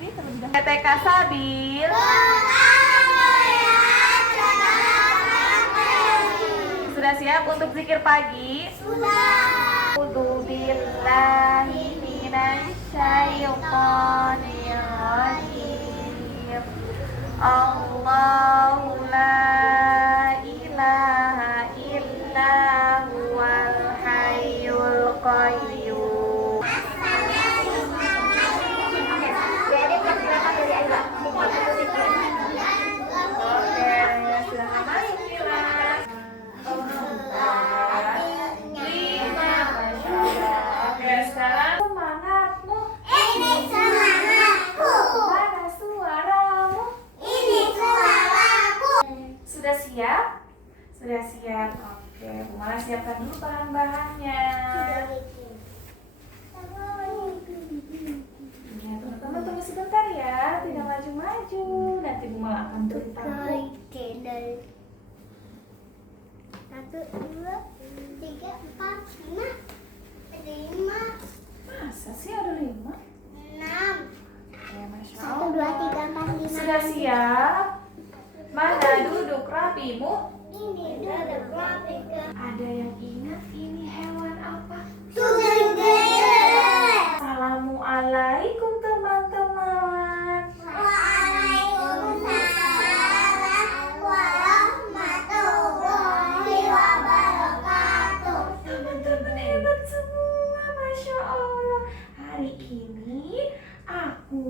diri terlebih dahulu. TK Sabil. Sudah siap untuk zikir pagi? Sudah. A'udzubillahi minasyaitonir rajim. Allahu la ilaha illa huwal hayyul qayyum. Oke, silakan masuk kelas. Oke, sekarang semangatmu. Ini semangatku. Mana suaramu? Ini suaraku. Sudah siap? Sudah siap. Oke, Mama siapkan dulu bahan-bahannya. Ya, teman-teman tunggu sebentar ya, tidak maju-maju. Nanti Mama akan beritahu. Satu, dua, tiga, empat, lima, Masa sih ada 5? enam. Ya, Masya Satu, dua, tiga, empat, lima. Sudah siap? Mana duduk rapimu? Ini duduk rapi ke. Ada yang ingat ini hewan apa? Assalamualaikum teman-teman. Waalaikumsalam warahmatullahi wabarakatuh. Teman-teman hebat semua, Masya Allah. Hari ini aku,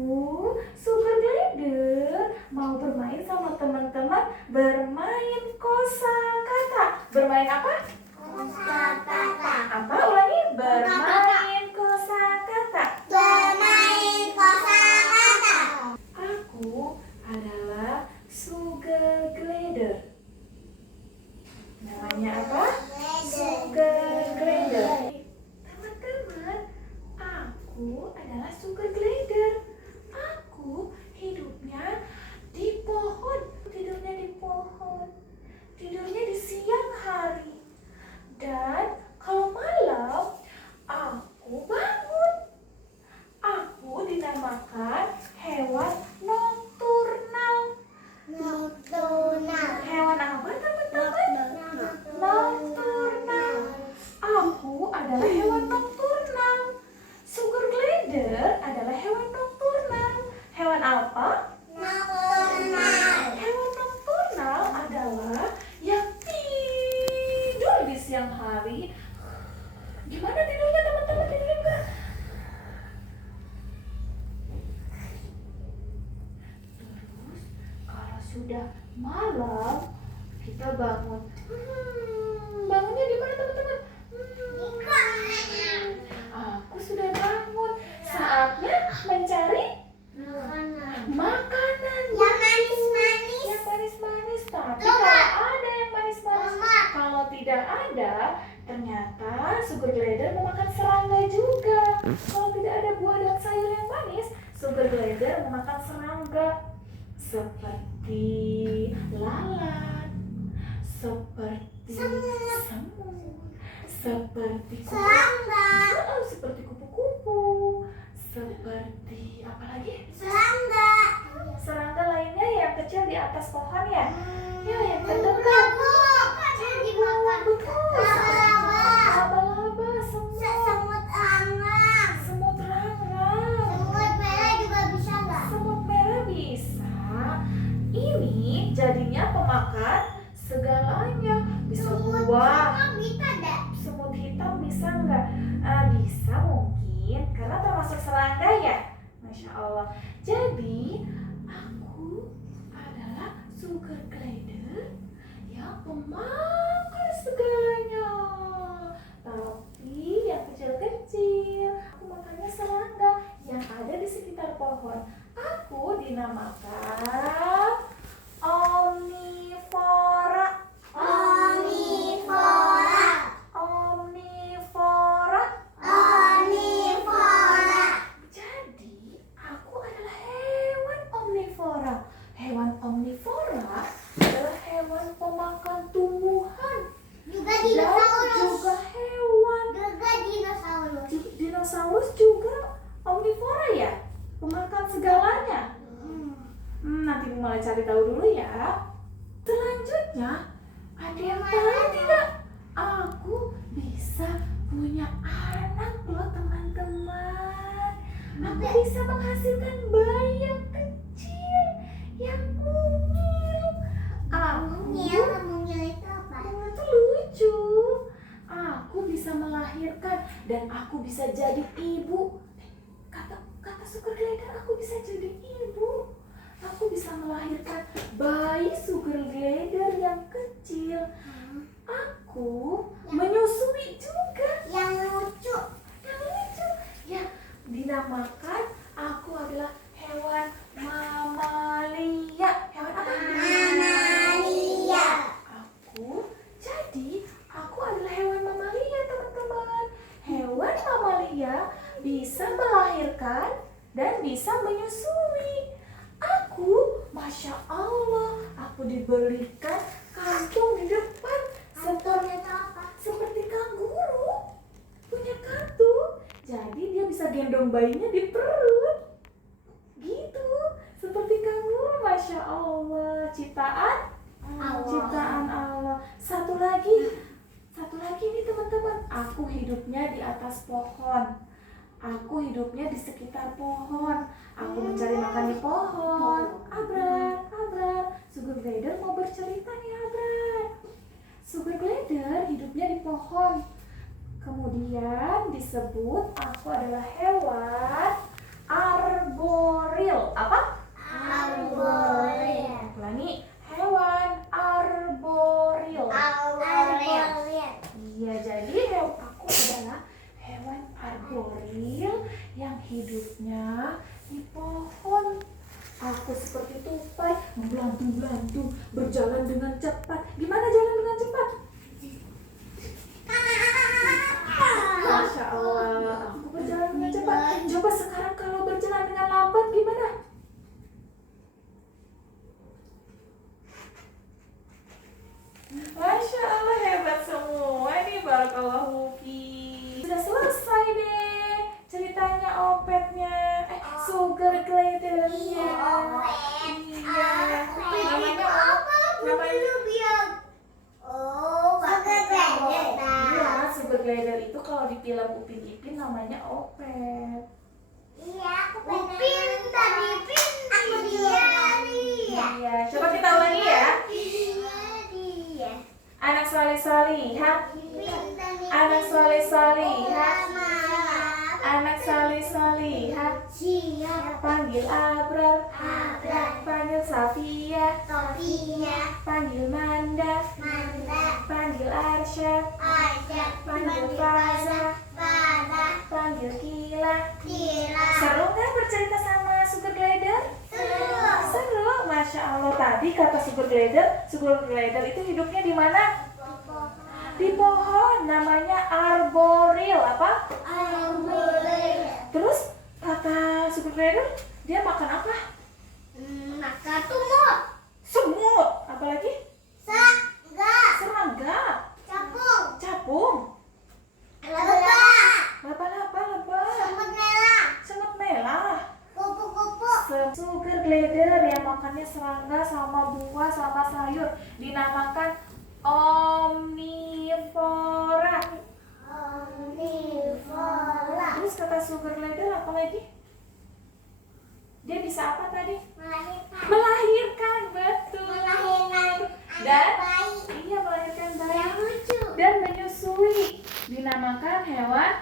Sugar Glider, mau bermain sama teman-teman. Bermain kosakata. Bermain apa? Kosakata. Apa? Ulangi. Bermain kosakata. Bermain kosakata. Aku adalah Sugar Glider. Namanya apa? Sugar Glider. Teman-teman, aku adalah Sugar Glider. Aku hidupnya di pohon. Tidurnya di pohon. Tidurnya di siang hari. Dan kalau malam, aku bangun. Aku dinamakan hewan nokturnal. Nokturnal. Hewan apa teman-teman? Nokturnal. Aku adalah hewan nokturnal. Sugar Glider adalah hewan nokturnal. Hewan apa? Nokturnal. Hewan nokturnal adalah yang tidur di siang hari. Gimana tidurnya teman-teman? Tidurnya enggak? Terus kalau sudah malam kita bangun. Bangunnya di mana teman-teman? Aku sudah bangun. Saatnya mencari makanan. Yang manis-manis. Yang manis-manis. Tapi Coba. kalau ada yang manis-manis, Mama. kalau tidak ada, ternyata Sugar Glider memakan serangga juga. Kalau tidak ada buah dan sayur yang manis, Sugar Glider memakan serangga. Seperti lalat, seperti semut, seperti Serangga. seperti kupu-kupu, seperti apa lagi? Serangga. Serangga lainnya yang kecil di atas pohon ya? Ya, yang terdekat. Betul. Laba-laba, semut, Semut rangang. semut rangrang, Semut merah juga bisa nggak? semut merah bisa. Ini jadinya pemakan segalanya. Bisa buah. Bisa nggak? Semut hitam bisa nggak? Bisa mungkin, karena termasuk serangga ya. Masya Allah. Jadi aku adalah Sugar Glider yang pemakan segalanya. Tapi yang kecil-kecil, aku makannya serangga yang ada di sekitar pohon. Aku dinamakan omnivora. Omnivora. Omnivora. Omnivora. Jadi, aku adalah hewan omnivora. Hewan omnivora adalah Sebenarnya ada yang tahu tidak? Aku bisa punya anak loh teman-teman. Aku bisa menghasilkan bayi yang kecil, yang mungil. Mungil itu apa? Itu lucu. Aku bisa melahirkan dan aku bisa jadi ibu. Kata sugar glider, aku bisa jadi ibu. Aku bisa melahirkan bayi sugar glider yang kecil. Aku menyusui juga. Yang lucu. Yang lucu. Ya, dinamakan aku adalah hewan mamalia. Hewan apa? Mamalia. Aku adalah hewan mamalia, teman-teman. Hewan mamalia bisa melahirkan dan bisa menyusui. Masya Allah, aku diberikan kantung di depan seperti kanguru. Punya kantung, jadi dia bisa gendong bayinya di perut. Gitu, seperti kanguru. Masya Allah, ciptaan Allah. Satu lagi nih teman-teman. Aku hidupnya di atas pohon. Aku hidupnya di sekitar pohon. Aku mencari makan di pohon. Abrar. Sugar glider mau bercerita nih, Abrar. Sugar glider hidupnya di pohon. Kemudian disebut aku adalah hewan arboril. Apa? Arboril. Ulangi, hewan arboril. Iya, jadi aku adalah hewan arboril yang hidupnya di pohon. Aku seperti tupai, membelantu-belantu, berjalan dengan cepat. Gimana jalan dengan cepat? Masya Allah, aku berjalan dengan cepat. Coba sekarang kalau berjalan dengan lambat gimana? Masya Allah, hebat semua nih, barakallahu fi. Sudah selesai deh ceritanya opetnya, sugar glidernya. Iya. Namanya apa? Iya, sugar glider itu kalau di film Upin Ipin namanya opet. Iya, coba kita ulangi ya. Anak soleh-solihah. Anak soleh-solihah. Anak soleh-solihah. Panggil Abrar. Panggil Safia. Panggil Manda. Panggil Arsyad. Panggil Faza. Panggil Kila. Seru nggak bercerita sama sugar glider? Seru, Masya Allah. Tadi kata sugar glider itu hidupnya di mana? Di pohon, namanya arboril. Apa? Terus kata sugar glider, dia makan apa? Semut. Apalagi? Serangga. Capung. Laba-laba. Semut merah. Sugar glider yang makannya serangga sama buah sama sayur dinamakan omnivora. Terus kata sugar glider apa lagi? Dia bisa apa tadi? Melahirkan, betul. Melahirkan bayi dan menyusui. Dinamakan hewan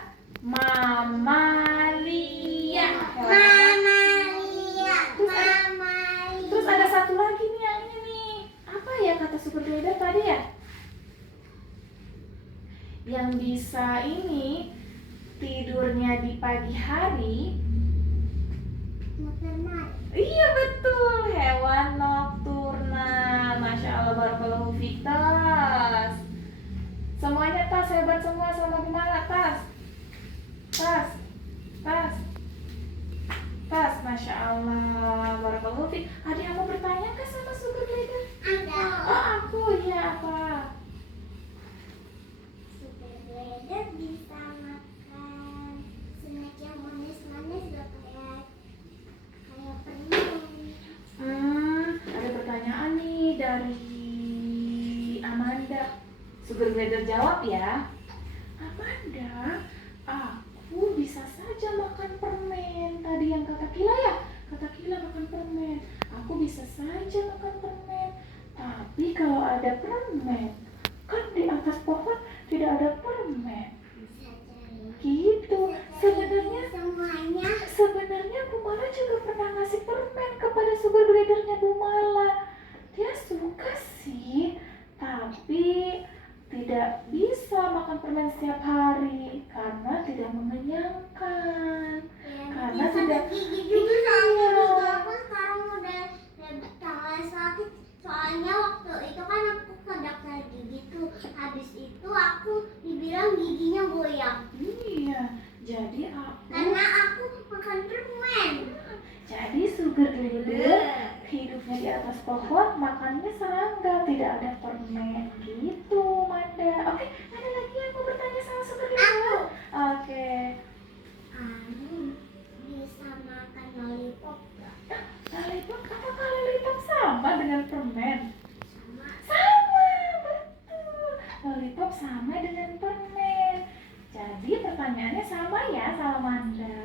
mamalia. Terus ada satu lagi nih, yang ini nih. Apa ya kata super glider tadi ya? Yang bisa ini tidurnya di pagi hari. Iya betul, hewan nokturnal. Masya Allah, barakallahu fiik. Tas. Semuanya tas, hebat semua sama gimana tas? Tas, Masya Allah, barakallahu fiik. Ada yang mau bertanya kah sama sugar glider? Ada. Oh, aku, ya apa? Bisa makan snack yang manis-manis gak kayak permen. Ada pertanyaan nih dari Amanda. Sugar glider jawab ya. Amanda, aku bisa saja makan permen. Tadi yang kata Kila ya? Kata Kila makan permen. Aku bisa saja makan permen. Tapi kalau ada permen, kan di atas pohon tidak ada permen. Bisa jadi. Gitu. Semuanya. Sebenarnya Bu Mala juga pernah ngasih permen kepada sugar glidernya Bu Mala. Dia suka sih, tapi tidak bisa makan permen setiap hari karena tidak mengenyangkan. Karena tidak gigi juga soalnya Iya. gigi aku sekarang udah tangan sakit. Soalnya waktu itu kan aku ke dokter gigi tuh. Habis itu aku dibilang giginya goyang. Iya, jadi Karena aku makan permen. jadi sugar glider hidupnya di atas pohon, makannya serangga, tidak ada permen gitu, Manda. Oke, ada lagi yang mau bertanya sama sugar glider? Oke. Kamu bisa makan lollipop gak? Lollipop, apakah lollipop sama dengan permen? Sama. Sama, betul. Lollipop sama dengan permen. Jadi pertanyaannya sama ya, Salamanda.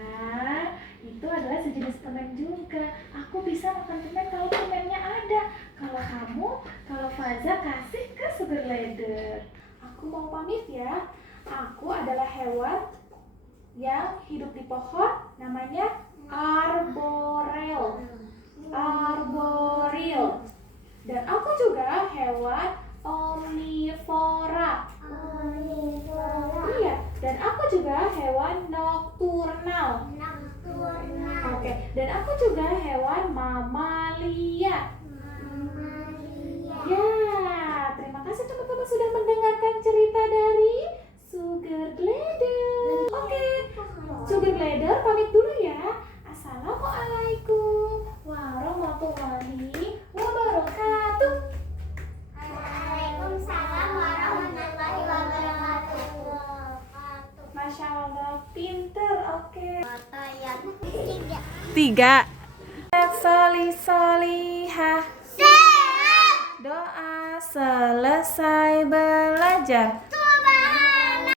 Itu adalah sejenis permen juga. Aku bisa makan permen kalau permennya ada. Kalau Faza kasih ke sugar glider. Aku mau pamit ya. Aku adalah hewan yang hidup di pohon, namanya arborel. Arboril. Dan aku juga hewan omnivora. Iya, dan aku juga hewan nokturnal. Oke, dan aku juga hewan mamalia. Ya, terima kasih teman-teman sudah mendengarkan cerita dari Sugar Glider. Oke, Sugar Glider pamit dulu ya. Assalamualaikum warahmatullahi wabarakatuh. Waalaikumsalam warahmatullahi wabarakatuh. Masya Allah, pinter. Oke. Kata yang ketiga. 3. Solihah. Sehat. Doa selesai belajar.